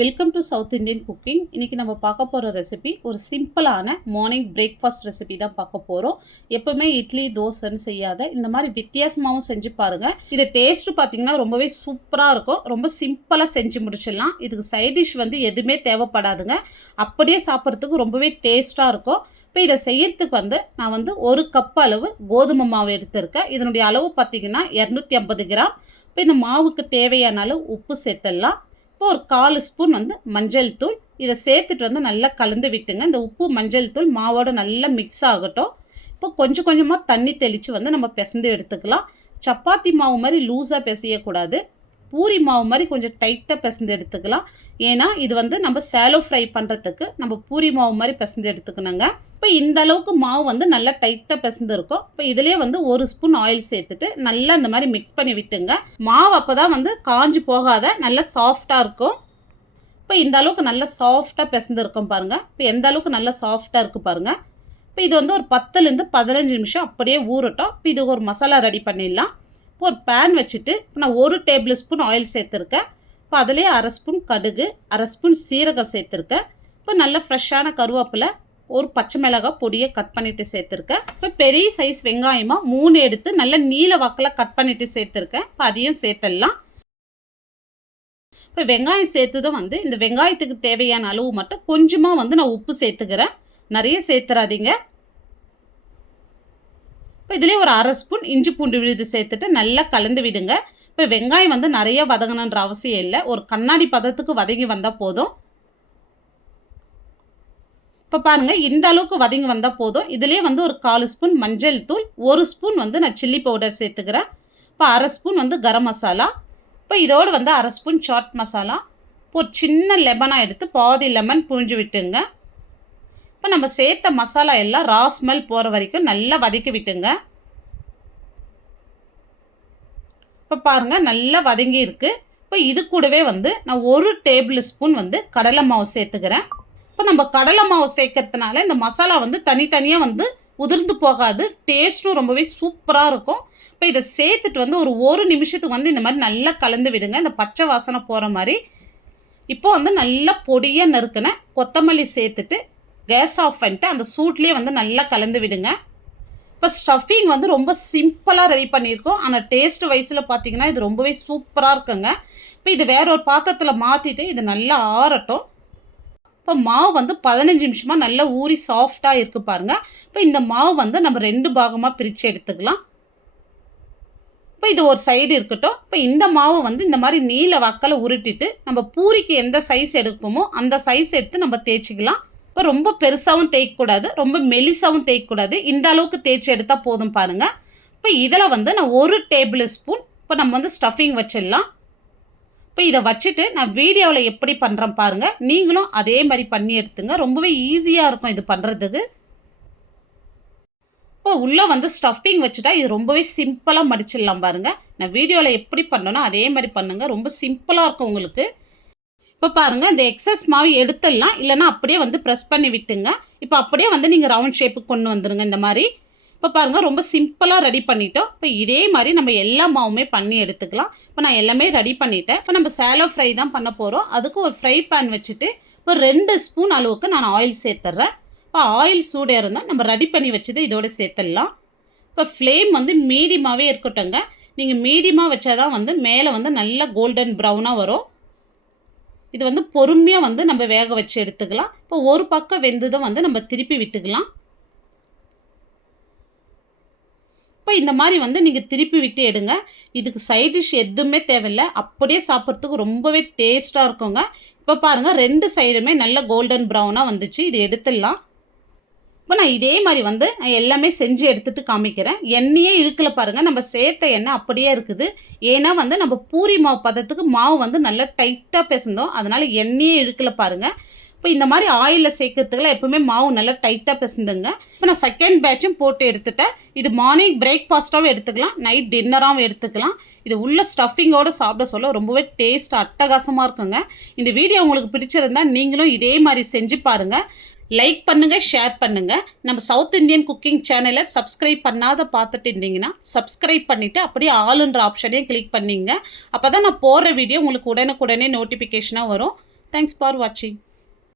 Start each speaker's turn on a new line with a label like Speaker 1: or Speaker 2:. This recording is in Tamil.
Speaker 1: Welcome to south Indian cooking இன்றைக்கி நம்ம பார்க்க போகிற ரெசிபி ஒரு சிம்பிளான மார்னிங் பிரேக்ஃபாஸ்ட் ரெசிபி தான் பார்க்க போகிறோம் எப்போவுமே இட்லி தோசைன்னு செய்யாத இந்த மாதிரி வித்தியாசமாகவும் செஞ்சு பாருங்கள் இது டேஸ்ட்டு பார்த்தீங்கன்னா ரொம்பவே சூப்பராக இருக்கும். ரொம்ப சிம்பிளாக செஞ்சு முடிச்சிடலாம். இதுக்கு சைட் டிஷ் வந்து எதுவுமே தேவைப்படாதுங்க. அப்படியே சாப்பிட்றதுக்கு ரொம்பவே டேஸ்ட்டாக இருக்கும். இப்போ இதை செய்யறதுக்கு வந்து நான் வந்து ஒரு கப் அளவு கோதுமை மாவு எடுத்திருக்கேன். இதனுடைய அளவு பார்த்தீங்கன்னா இரநூத்தி ஐம்பது கிராம். இப்போ இந்த மாவுக்கு தேவையான அளவு உப்பு சேர்த்துடலாம். இப்போ ஒரு கால் ஸ்பூன் வந்து மஞ்சள் தூள். இதை சேர்த்துட்டு வந்து நல்லா கலந்து விட்டுங்க. இந்த உப்பு மஞ்சள் தூள் மாவோட நல்லா மிக்ஸ் ஆகட்டும். இப்போ கொஞ்சம் கொஞ்சமாக தண்ணி தெளித்து வந்து நம்ம பிசைந்து எடுத்துக்கலாம். சப்பாத்தி மாவு மாதிரி லூஸாக பிசையக்கூடாது. பூரி மாவு மாதிரி கொஞ்சம் டைட்டாக பிசைந்து எடுத்துக்கலாம். ஏன்னா இது வந்து நம்ம சேலோ ஃப்ரை பண்ணுறதுக்கு நம்ம பூரி மாவு மாதிரி பிசைந்து எடுத்துக்கணுங்க. இப்போ இந்த அளவுக்கு மாவு வந்து நல்லா டைட்டாக பிசைந்து இருக்கும் இப்போ இதுலேயே வந்து ஒரு ஸ்பூன் ஆயில் சேர்த்துட்டு நல்லா இந்த மாதிரி மிக்ஸ் பண்ணி விட்டுங்க. மாவு அப்போ தான் வந்து காஞ்சி போகாத நல்லா சாஃப்டாக இருக்கும். இப்போ இந்த அளவுக்கு நல்லா சாஃப்டாக பிசைந்து இருக்கும் பாருங்கள் இப்போ எந்த அளவுக்கு நல்லா சாஃப்டாக இருக்குது பாருங்கள் இப்போ இது வந்து ஒரு பத்துலேருந்து பதினஞ்சு நிமிஷம் அப்படியே ஊறட்டும். இப்போ இது ஒரு மசாலா ரெடி பண்ணிடலாம். இப்போ ஒரு பேன் வச்சுட்டு இப்போ நான் ஒரு டேபிள் ஸ்பூன் ஆயில் சேர்த்துருக்கேன். இப்போ அதுலேயே அரை ஸ்பூன் கடுகு அரை ஸ்பூன் சீரகம் சேர்த்துருக்கேன். இப்போ நல்ல ஃப்ரெஷ்ஷான கருவேப்பிலை ஒரு பச்சை மிளகாய் பொடியை கட் பண்ணிவிட்டு சேர்த்துருக்கேன். இப்போ பெரிய சைஸ் வெங்காயமாக மூணு எடுத்து நல்ல நீல வாக்கில் கட் பண்ணிவிட்டு சேர்த்துருக்கேன். இப்போ அதையும் சேர்த்துடலாம். இப்போ வெங்காயம் சேர்த்ததும் வந்து இந்த வெங்காயத்துக்கு தேவையான அளவு மட்டும் கொஞ்சமாக வந்து நான் உப்பு சேர்த்துக்கிறேன். நிறைய சேர்த்துறாதீங்க இப்போ இதுலேயே ஒரு அரை ஸ்பூன் இஞ்சி பூண்டு விழுது சேர்த்துட்டு நல்லா கலந்து விடுங்க. இப்போ வெங்காயம் வந்து நிறைய வதங்கணுன்ற அவசியம் இல்லை. ஒரு கண்ணாடி பதத்துக்கு வதங்கி வந்தால் போதும். இப்போ பாருங்கள் இந்த அளவுக்கு வதங்கி வந்தால் போதும். இதுலேயே வந்து ஒரு கால் ஸ்பூன் மஞ்சள் தூள் ஒரு ஸ்பூன் வந்து நான் சில்லி பவுடர் சேர்த்துக்கிறேன். இப்போ அரை ஸ்பூன் வந்து கரம் மசாலா. இப்போ இதோடு வந்து அரை ஸ்பூன் சாட் மசாலா. இப்போ ஒரு சின்ன லெமனாக எடுத்து பாதி லெமன் புழிஞ்சு விட்டுங்க. இப்போ நம்ம சேர்த்த மசாலா எல்லாம் ரா ஸ்மெல் போகிற வரைக்கும் நல்லா வதக்கி விட்டுங்க. இப்போ பாருங்கள் நல்லா வதங்கி இருக்குது இப்போ இது கூடவே வந்து நான் ஒரு டேபிள் ஸ்பூன் வந்து கடலை மாவு சேர்த்துக்கிறேன். இப்போ நம்ம கடலை மாவு சேர்க்கறதுனால இந்த மசாலா வந்து தனித்தனியாக வந்து உதிர்ந்து போகாது. டேஸ்ட்டும் ரொம்பவே சூப்பராக இருக்கும். இப்போ இதை சேர்த்துட்டு வந்து ஒரு ஒரு நிமிஷத்துக்கு வந்து இந்த மாதிரி நல்லா கலந்து விடுங்க. இந்த பச்சை வாசனை போகிற மாதிரி. இப்போ வந்து நல்லா பொடியாக நறுக்கின கொத்தமல்லி சேர்த்துட்டு கேஸ் ஆஃப் பண்ணிட்டு அந்த சூட்லேயே வந்து நல்லா கலந்து விடுங்க. இப்போ ஸ்டஃபிங் வந்து ரொம்ப சிம்பிளாக ரெடி பண்ணியிருக்கோம். ஆனால் டேஸ்ட் வயசில் பார்த்தீங்கன்னா இது ரொம்பவே சூப்பராக இருக்குங்க. இப்போ இது வேற ஒரு பாத்திரத்தில் மாற்றிட்டு இது நல்லா ஆறட்டும். இப்போ மாவு வந்து பதினஞ்சு நிமிஷமாக நல்லா ஊறி சாஃப்டாக இருக்குது பாருங்கள் இப்போ இந்த மாவு வந்து நம்ம ரெண்டு பாகமாக பிரித்து எடுத்துக்கலாம். இப்போ இது ஒரு சைடு இருக்கட்டும். இப்போ இந்த மாவு வந்து இந்த மாதிரி நீல வக்கலை உருட்டிட்டு நம்ம பூரிக்கு எந்த சைஸ் எடுப்போமோ அந்த சைஸ் எடுத்து நம்ம தேய்ச்சிக்கலாம். இப்போ ரொம்ப பெருசாகவும் தேய்க்கக்கூடாது ரொம்ப மெலிசாகவும் தேய்க்கக்கூடாது. இந்த அளவுக்கு தேய்ச்சி எடுத்தால் போதும் பாருங்கள் இப்போ இதில் வந்து நான் ஒரு டேபிள் ஸ்பூன் இப்போ நம்ம வந்து ஸ்டஃபிங் வச்சிடலாம். இப்போ இதை வச்சுட்டு நான் வீடியோவில் எப்படி பண்ணுறேன் பாருங்கள் நீங்களும் அதே மாதிரி பண்ணி எடுத்துங்க. ரொம்பவே ஈஸியாக இருக்கும் இது பண்ணுறதுக்கு இப்போ உள்ளே வந்து ஸ்டஃபிங் வச்சுட்டா இது ரொம்பவே சிம்பிளாக மடிச்சிடலாம் பாருங்கள் நான் வீடியோவில் எப்படி பண்ணனோ அதே மாதிரி பண்ணுங்கள் ரொம்ப சிம்பிளாக இருக்கும் உங்களுக்கு. இப்போ பாருங்கள் இந்த எக்ஸஸ் மாவு எடுத்துடலாம். இல்லைனா அப்படியே வந்து ப்ரெஸ் பண்ணி விட்டுங்க. இப்போ அப்படியே வந்து நீங்கள் ரவுண்ட் ஷேப்புக்கு கொண்டு வந்துடுங்க இந்த மாதிரி. இப்போ பாருங்கள் ரொம்ப சிம்பிளாக ரெடி பண்ணிட்டோம். இப்போ இதே மாதிரி நம்ம எல்லா மாவுமே பண்ணி எடுத்துக்கலாம். இப்போ நான் எல்லாமே ரெடி பண்ணிட்டேன். இப்போ நம்ம சேலோ ஃப்ரை தான் பண்ண போகிறோம் அதுக்கு ஒரு ஃப்ரை பேன் வச்சுட்டு இப்போ ரெண்டு ஸ்பூன் அளவுக்கு நான் ஆயில் சேர்த்துட்றேன் இப்போ ஆயில் சூடாக இருந்தால் நம்ம ரெடி பண்ணி வச்சது இதோட சேர்த்துடலாம். இப்போ ஃப்ளேம் வந்து மீடியமாகவே இருக்கட்டும்ங்க. நீங்கள் மீடியமாக வச்சாதான் வந்து மேலே வந்து நல்லா கோல்டன் ப்ரௌனாக வரும். இது வந்து பொறுமையாக வந்து நம்ம வேக வச்சு எடுத்துக்கலாம். இப்போ ஒரு பக்கம் வெந்ததும் வந்து நம்ம திருப்பி விட்டுக்கலாம். இப்போ இந்த மாதிரி வந்து நீங்கள் திருப்பி விட்டு எடுங்க. இதுக்கு சைட் டிஷ் எதுவுமே தேவையில்லை. அப்படியே சாப்பிட்றதுக்கு ரொம்பவே டேஸ்ட்டாக இருக்குங்க. இப்போ பாருங்கள் ரெண்டு சைடுமே நல்ல கோல்டன் ப்ரௌனாக வந்துச்சு. இது எடுத்துடலாம். இப்போ நான் இதே மாதிரி வந்து நான் எல்லாமே செஞ்சு எடுத்துகிட்டு காமிக்கிறேன். எண்ணெயே இழுக்கல பாருங்கள் நம்ம சேர்த்த எண்ணெய் அப்படியே இருக்குது. ஏன்னா வந்து நம்ம பூரி மாவு பதத்துக்கு மாவு வந்து நல்லா டைட்டாக பிசந்தோம் அதனால் எண்ணெயே இழுக்கல பாருங்கள் இப்போ இந்த மாதிரி ஆயிலில் சேர்க்கறதுக்குலாம் எப்பவுமே மாவு நல்லா டைட்டாக பிசந்துங்க. இப்போ நான் செகண்ட் பேட்சும் போட்டு எடுத்துட்டேன். இது மார்னிங் பிரேக்ஃபாஸ்ட்டாகவும் எடுத்துக்கலாம் நைட் டின்னராகவும் எடுத்துக்கலாம். இது உள்ள ஸ்டஃபிங்கோடு சாப்பிட சொல்ல ரொம்பவே டேஸ்ட் அட்டகாசமாக இருக்குங்க. இந்த வீடியோ உங்களுக்கு பிடிச்சிருந்தா நீங்களும் இதே மாதிரி செஞ்சு பாருங்கள் லைக் பண்ணுங்கள் ஷேர் பண்ணுங்கள் நம்ம சவுத் இந்தியன் குக்கிங் சேனலை சப்ஸ்கிரைப் பண்ணாத பார்த்துட்டு இருந்தீங்கன்னா சப்ஸ்கிரைப் பண்ணிவிட்டு அப்படியே ஆளுன்ற ஆப்ஷனையும் கிளிக் பண்ணிங்க. அப்போ தான் நான் போடுற வீடியோ உங்களுக்கு உடனுக்குடனே நோட்டிஃபிகேஷனாக வரும். தேங்க்ஸ் ஃபார் வாட்சிங்